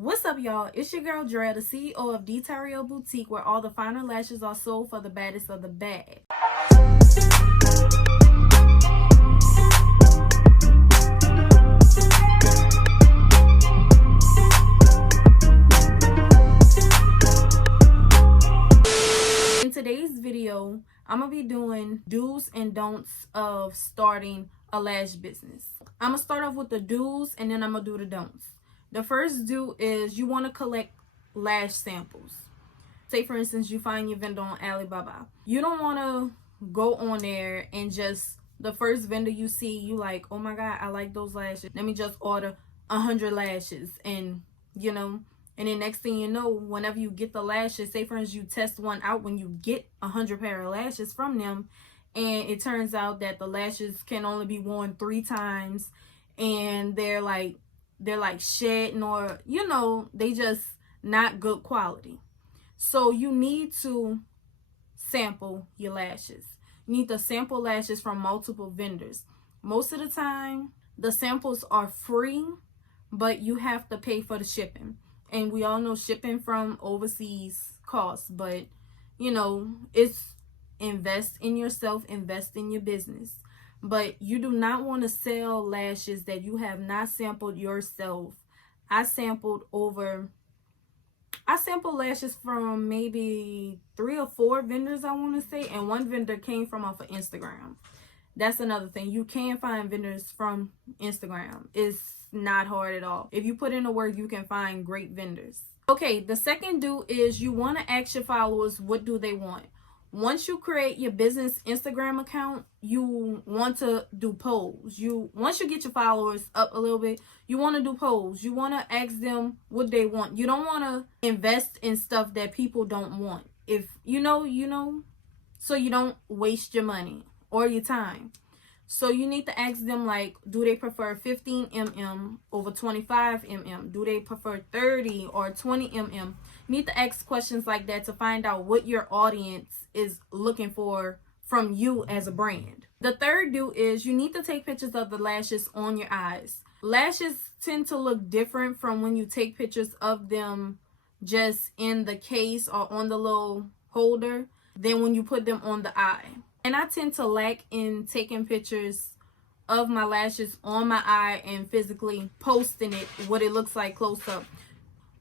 What's up, y'all? It's your girl Dre, the CEO of Detario Boutique, where all the finer lashes are sold for the baddest of the bad. In today's video, I'm gonna be doing do's and don'ts of starting a lash business. I'm gonna start off with the do's and then I'm gonna do the don'ts. The first do is you want to collect lash samples. Say for instance, you find your vendor on Alibaba. You don't want to go on there and just the first vendor you see, you like, oh my god, I like those lashes, let me just order 100 lashes. And and then next thing you know, whenever you get the lashes, say for instance you test one out, when you get 100 pair of lashes from them, and it turns out that the lashes can only be worn 3 times, and they're like shedding, or they just not good quality. So you need to sample your lashes. You need to sample lashes from multiple vendors. Most of the time the samples are free, but you have to pay for the shipping, and we all know shipping from overseas costs. But it's invest in yourself, invest in your business. But you do not want to sell lashes that you have not sampled yourself. I sampled lashes from maybe 3 or 4 vendors, I want to say, and one vendor came from off of Instagram. That's another thing. You can find vendors from Instagram. It's not hard at all. If you put in the work, you can find great vendors. Okay, the second do is you want to ask your followers, what do they want? Once you create your business Instagram account, you want to do polls. Once you get your followers up a little bit, you want to do polls. You want to ask them what they want. You don't want to invest in stuff that people don't want. If so you don't waste your money or your time. So you need to ask them, like, do they prefer 15 mm over 25 mm? Do they prefer 30 or 20 mm? You need to ask questions like that to find out what your audience is looking for from you as a brand. The third do is you need to take pictures of the lashes on your eyes. Lashes tend to look different from when you take pictures of them just in the case or on the little holder than when you put them on the eye. And I tend to lack in taking pictures of my lashes on my eye and physically posting it, what it looks like close up.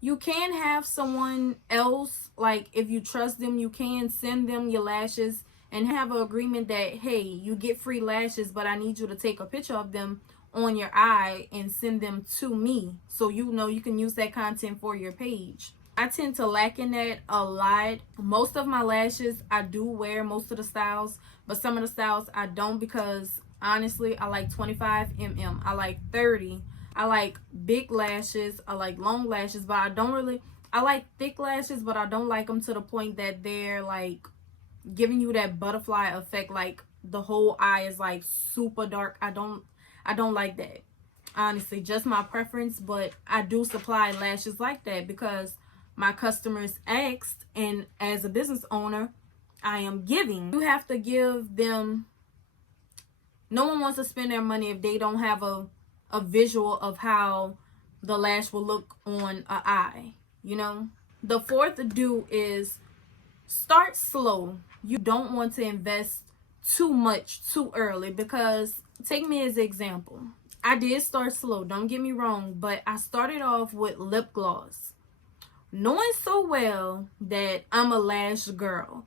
You can have someone else, like if you trust them, you can send them your lashes and have an agreement that, hey, you get free lashes, but I need you to take a picture of them on your eye and send them to me, so you can use that content for your page. I tend to lack in that a lot. Most of my lashes I do wear, most of the styles, but some of the styles I don't, because honestly I like 25 mm, I like 30. I like big lashes, I like long lashes, but I like thick lashes, but I don't like them to the point that they're like giving you that butterfly effect, like the whole eye is like super dark. I don't like that. Honestly, just my preference, but I do supply lashes like that because my customers asked, and as a business owner, I am giving. You have to give them. No one wants to spend their money if they don't have a visual of how the lash will look on an eye. The fourth do is start slow. You don't want to invest too much too early, because take me as an example. I did start slow, don't get me wrong, but I started off with lip gloss, knowing so well that I'm a lash girl.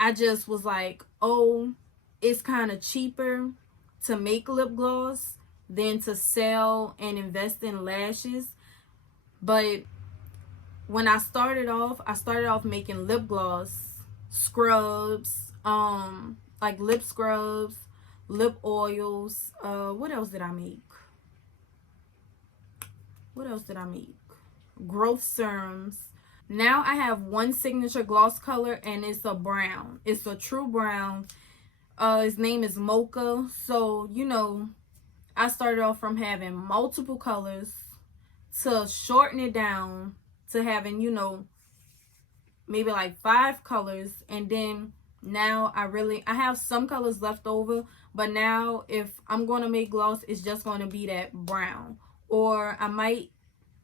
I just was like, oh, it's kind of cheaper to make lip gloss than to sell and invest in lashes. But when I started off making lip gloss, scrubs, like lip scrubs, lip oils. What else did I make? Growth serums. Now I have one signature gloss color, and it's a brown. It's a true brown. His name is Mocha. So I started off from having multiple colors to shorten it down to having maybe like 5 colors, and then now I have some colors left over, but now if I'm going to make gloss, it's just going to be that brown, or I might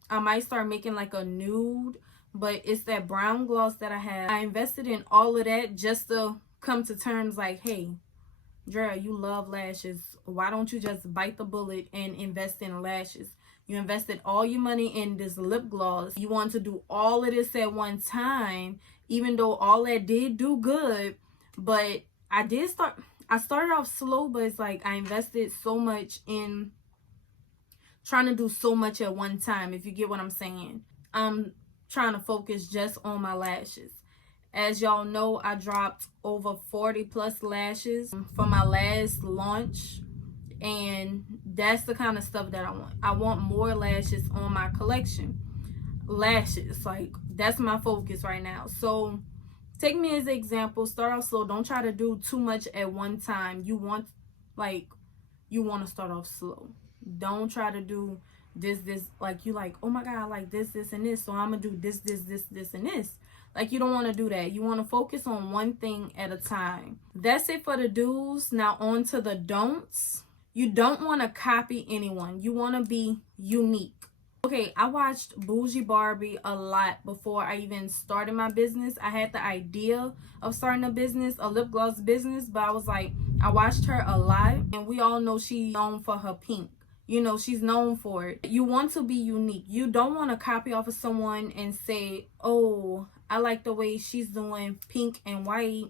I might start making like a nude, but it's that brown gloss that I have. I invested in all of that just to come to terms like, hey, Drea, you love lashes. Why don't you just bite the bullet and invest in lashes? You invested all your money in this lip gloss. You want to do all of this at one time, even though all that did do good. But I started off slow, but it's like I invested so much in trying to do so much at one time, if you get what I'm saying. I'm trying to focus just on my lashes. As y'all know, I dropped over 40 plus lashes for my last launch, and that's the kind of stuff that I want. I want more lashes on my collection. Lashes, like, that's my focus right now. So take me as an example. Start off slow. Don't try to do too much at one time. You want to start off slow. Don't try to do this, like, you like, oh my god, I like this, and this, so I'm gonna do this, and this. Like, you don't want to do that. You want to focus on one thing at a time. That's it for the do's. Now on to the don'ts. You don't want to copy anyone. You want to be unique. Okay, I watched Bougie Barbie a lot before I even started my business. I had the idea of starting a business, a lip gloss business, but I was like, I watched her a lot, and we all know she's known for her pink. You know, she's known for it. You want to be unique. You don't want to copy off of someone and say, oh, I like the way she's doing pink and white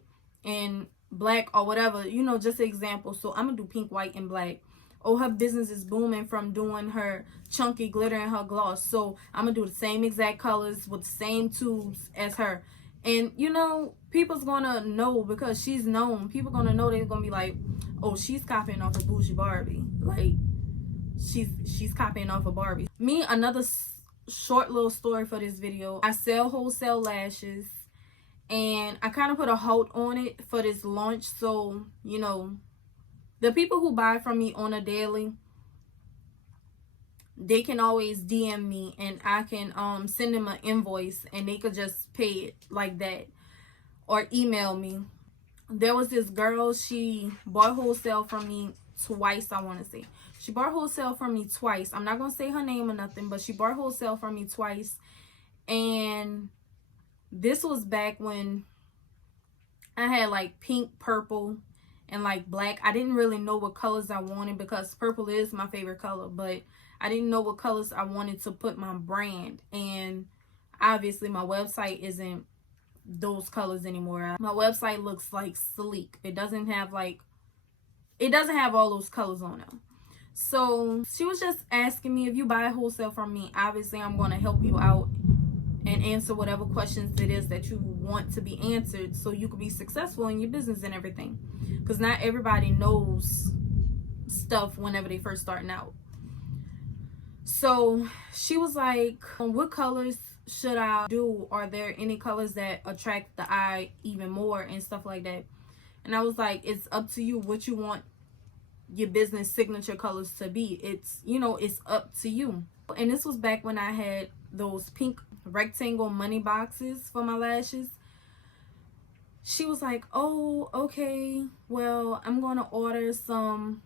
and black or whatever. You know, just an example. So I'm going to do pink, white, and black. Oh, her business is booming from doing her chunky glitter and her gloss. So I'm going to do the same exact colors with the same tubes as her. And, you know, people's going to know because she's known. People going to know. They're going to be like, oh, she's copying off of Bougie Barbie. Like, she's copying off of Barbie. Me, another short little story for this video. I sell wholesale lashes, and I kind of put a hold on it for this launch. So, you know, the people who buy from me on a daily, they can always DM me, and I can send them an invoice, and they could just pay it like that, or email me. There was this girl, she bought wholesale from me twice, I want to say. She bought wholesale from me twice. I'm not going to say her name or nothing, but she bought wholesale from me twice. And this was back when I had like pink, purple, and like black. I didn't really know what colors I wanted because purple is my favorite color, but I didn't know what colors I wanted to put my brand. And obviously my website isn't those colors anymore. My website looks like sleek. It doesn't have all those colors on it. So she was just asking me, if you buy wholesale from me, obviously I'm going to help you out and answer whatever questions it is that you want to be answered so you can be successful in your business and everything. Because not everybody knows stuff whenever they first starting out. So she was like, what colors should I do? Are there any colors that attract the eye even more and stuff like that? And I was like, it's up to you what you want your business signature colors to be. It's, you know, it's up to you. And this was back when I had those pink rectangle money boxes for my lashes. She was like, oh, okay, well, I'm going to order some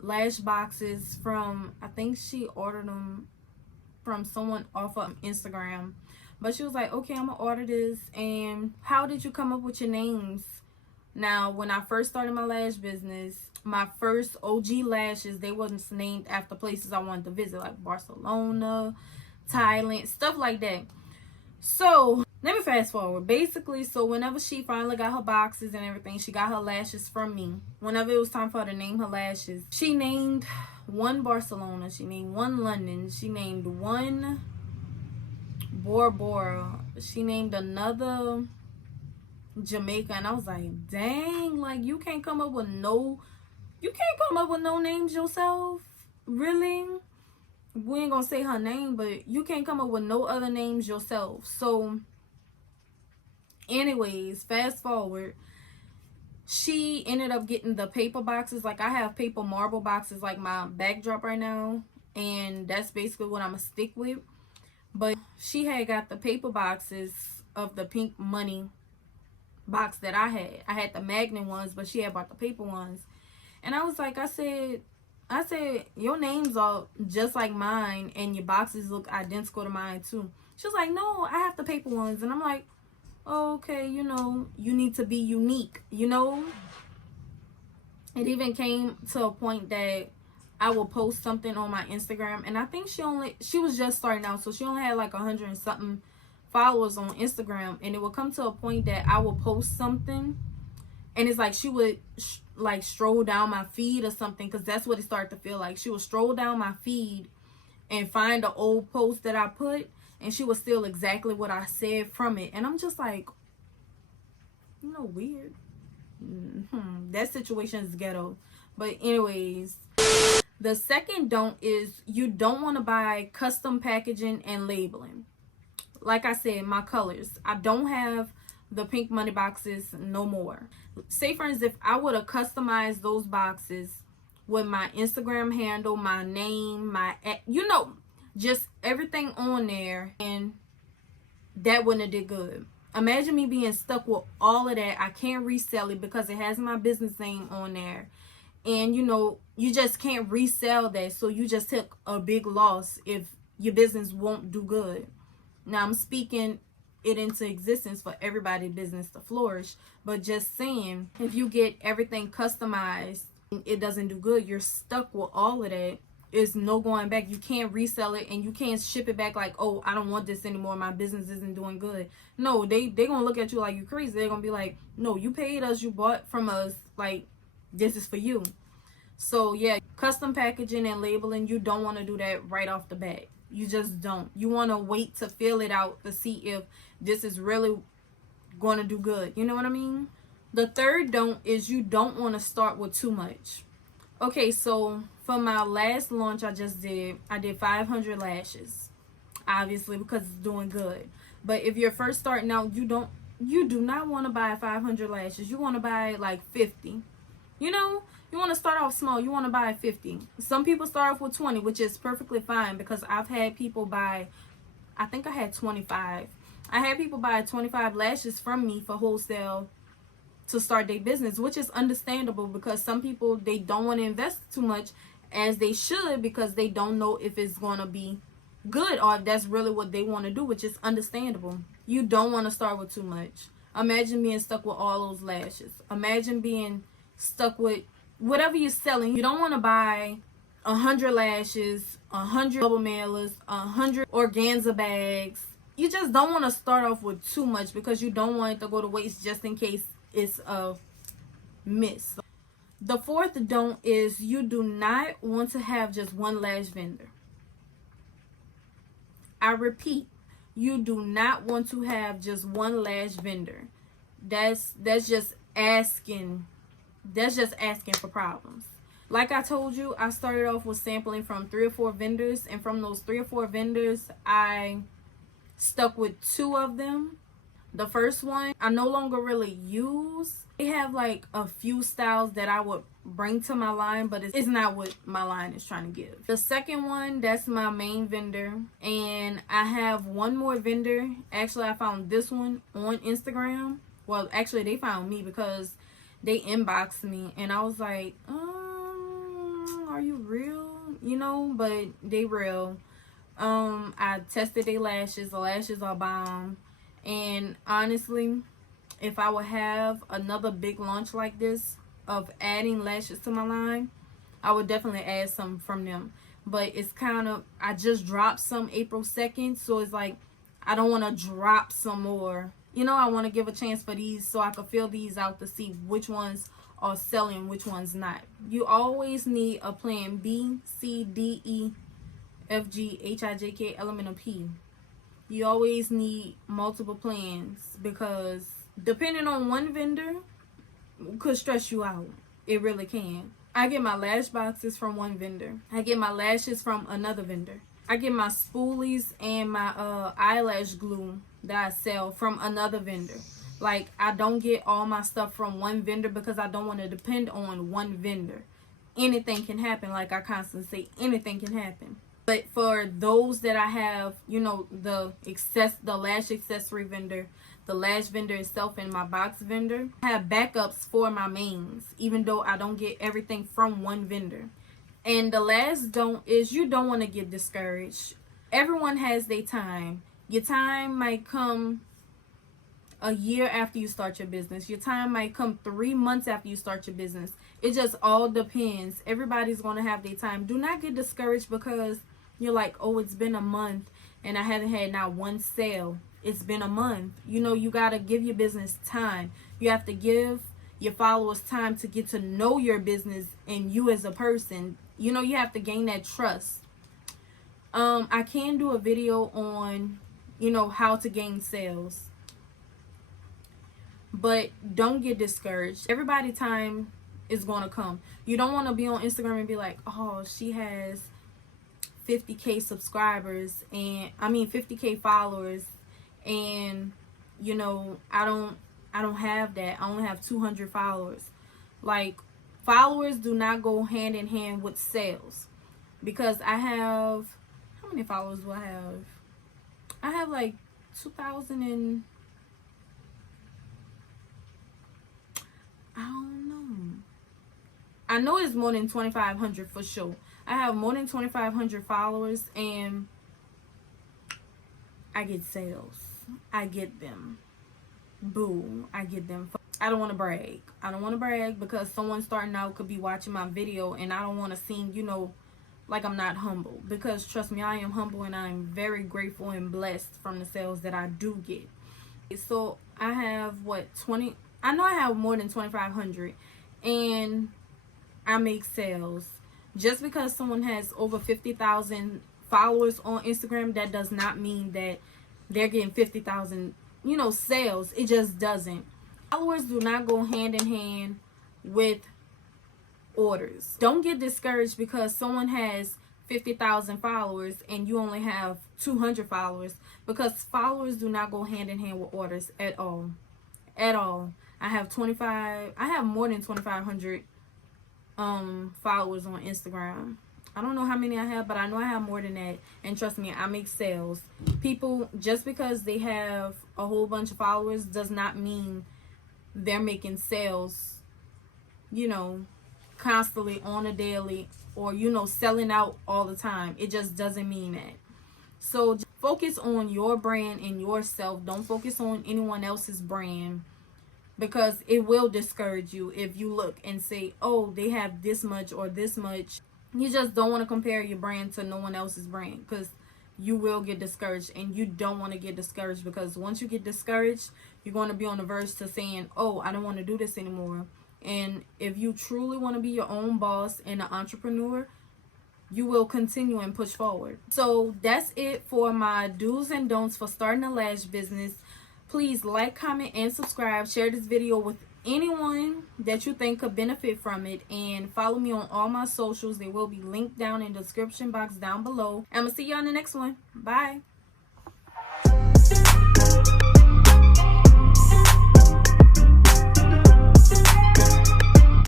lash boxes from, I think she ordered them from someone off of Instagram. But she was like, okay, I'm going to order this. And how did you come up with your names? Now, when I first started my lash business, my first OG lashes, they wasn't named after places I wanted to visit, like Barcelona, Thailand, stuff like that. So let me fast forward. Basically, so whenever she finally got her boxes and everything, she got her lashes from me. Whenever it was time for her to name her lashes, she named one Barcelona, she named one London, she named one Bora Bora, she named another Jamaica. And I was like, dang, like, you can't come up with no names yourself? Really? We ain't gonna say her name, but you can't come up with no other names yourself. So anyways, fast forward, she ended up getting the paper boxes. Like, I have paper marble boxes like my backdrop right now, and that's basically what I'm gonna stick with. But she had got the paper boxes of the pink money box that I had the magnet ones, but she had bought the paper ones. And I was like, I said, I said, your names are just like mine and your boxes look identical to mine too. She was like, no, I have the paper ones. And I'm like, oh, okay, you know, you need to be unique, you know? It even came to a point that I will post something on my Instagram, and I think she was just starting out, so she only had like 100 and something followers on Instagram, and it would come to a point that I will post something, and it's like she would like stroll down my feed or something, because that's what it started to feel like. She would stroll down my feed and find the old post that I put, and she would steal exactly what I said from it, and I'm just like, you know, weird. That situation is ghetto. But anyways, the second don't is you don't want to buy custom packaging and labeling. Like I said, my colors, I don't have the pink money boxes no more. Say for instance, if I would have customized those boxes with my Instagram handle, my name, my, you know, just everything on there, and that wouldn't have did good. Imagine me being stuck with all of that. I can't resell it because it has my business name on there. And, you know, you just can't resell that. So you just took a big loss if your business won't do good. Now, I'm speaking it into existence for everybody's business to flourish. But just saying, if you get everything customized, it doesn't do good. You're stuck with all of that. Is no going back. You can't resell it, and you can't ship it back like, oh, I don't want this anymore, my business isn't doing good. No, they gonna look at you like you crazy. They're gonna be like, no, you paid us, you bought from us, like, this is for you. So yeah, custom packaging and labeling, you don't want to do that right off the bat. You just don't. You want to wait to feel it out to see if this is really going to do good. You know what I mean? The third don't is you don't want to start with too much. Okay, so for my last launch I did 500 lashes, obviously, because it's doing good. But if you're first starting out, you do not want to buy 500 lashes. You want to buy like 50. You know, you want to start off small. You want to buy 50. Some people start off with 20, which is perfectly fine, because I've had people buy, I think I had 25. I had people buy 25 lashes from me for wholesale to start their business, which is understandable, because some people, they don't want to invest too much as they should, because they don't know if it's going to be good or if that's really what they want to do, which is understandable. You don't want to start with too much. Imagine being stuck with all those lashes. Imagine being stuck with whatever you're selling. You don't want to buy 100 lashes, 100 double mailers, 100 organza bags. You just don't want to start off with too much, because you don't want it to go to waste just in case it's a miss. The fourth don't is you do not want to have just one lash vendor. I repeat, you do not want to have just one lash vendor. That's just asking for problems. Like I told you, I started off with sampling from 3 or 4 vendors, and from those 3 or 4 vendors, I stuck with 2 of them. The first one I no longer really use. They have like a few styles that I would bring to my line, but it's not what my line is trying to give. The second one, that's my main vendor, and I have one more vendor. Actually, I found this one on Instagram. Well, actually, they found me because they inboxed me, and I was like, are you real? You know, but they real. I tested their lashes. The lashes are bomb. And honestly, if I would have another big launch like this of adding lashes to my line, I would definitely add some from them. But it's kind of, I just dropped some April 2nd, so it's like I don't want to drop some more. You know, I want to give a chance for these so I can fill these out to see which ones are selling, which ones not. You always need a plan B, C, D, E, F, G, H, I, J, K, L, M, N, O, P. You always need multiple plans, because depending on one vendor could stress you out. It really can. I get my lash boxes from one vendor. I get my lashes from another vendor. I get my spoolies and my eyelash glue that I sell from another vendor. Like, I don't get all my stuff from one vendor because I don't want to depend on one vendor. Anything can happen. Like I constantly say, anything can happen. But for those that I have, you know, the lash accessory vendor, the lash vendor itself, and my box vendor, I have backups for my mains, even though I don't get everything from one vendor. And the last don't is you don't want to get discouraged. Everyone has their time. Your time might come a year after you start your business. Your time might come 3 months after you start your business. It just all depends. Everybody's going to have their time. Do not get discouraged because you're like, oh, it's been a month and I haven't had not one sale. It's been a month. You know, you got to give your business time. You have to give your followers time to get to know your business and you as a person. You know, you have to gain that trust. I can do a video on, you know, how to gain sales. But don't get discouraged. Everybody time is going to come. You don't want to be on Instagram and be like, oh, she has 50K subscribers and 50K followers, and you know, I don't have that. I only have 200 followers. Like, followers do not go hand in hand with sales, because I have, how many followers do I have? I have like 2,000 and I don't know. I know it's more than 2,500 for sure. I have more than 2,500 followers and I get sales. I get them. Boo. I get them. I don't want to brag. I don't want to brag because someone starting out could be watching my video and I don't want to seem, you know, like I'm not humble. Because trust me, I am humble and I'm very grateful and blessed from the sales that I do get. So I have what, 20, I know I have more than 2,500 and I make sales. Just because someone has over 50,000 followers on Instagram, that does not mean that they're getting 50,000, you know, sales. It just doesn't. Followers do not go hand in hand with orders. Don't get discouraged because someone has 50,000 followers and you only have 200 followers, because followers do not go hand in hand with orders at all. At all. I have more than 2,500 followers on Instagram. I don't know how many I have, but I know I have more than that. And trust me, I make sales. People, just because they have a whole bunch of followers does not mean they're making sales, you know, constantly on a daily, or, you know, selling out all the time. It just doesn't mean that. So just focus on your brand and yourself. Don't focus on anyone else's brand, because it will discourage you if you look and say, oh, they have this much or this much. You just don't want to compare your brand to no one else's brand, because you will get discouraged, and you don't want to get discouraged, because once you get discouraged, you're going to be on the verge to saying, oh, I don't want to do this anymore. And if you truly want to be your own boss and an entrepreneur, you will continue and push forward. So that's it for my do's and don'ts for starting a lash business. Please like, comment, and subscribe. Share this video with anyone that you think could benefit from it. And follow me on all my socials. They will be linked down in the description box down below. I'm going to see you on the next one. Bye.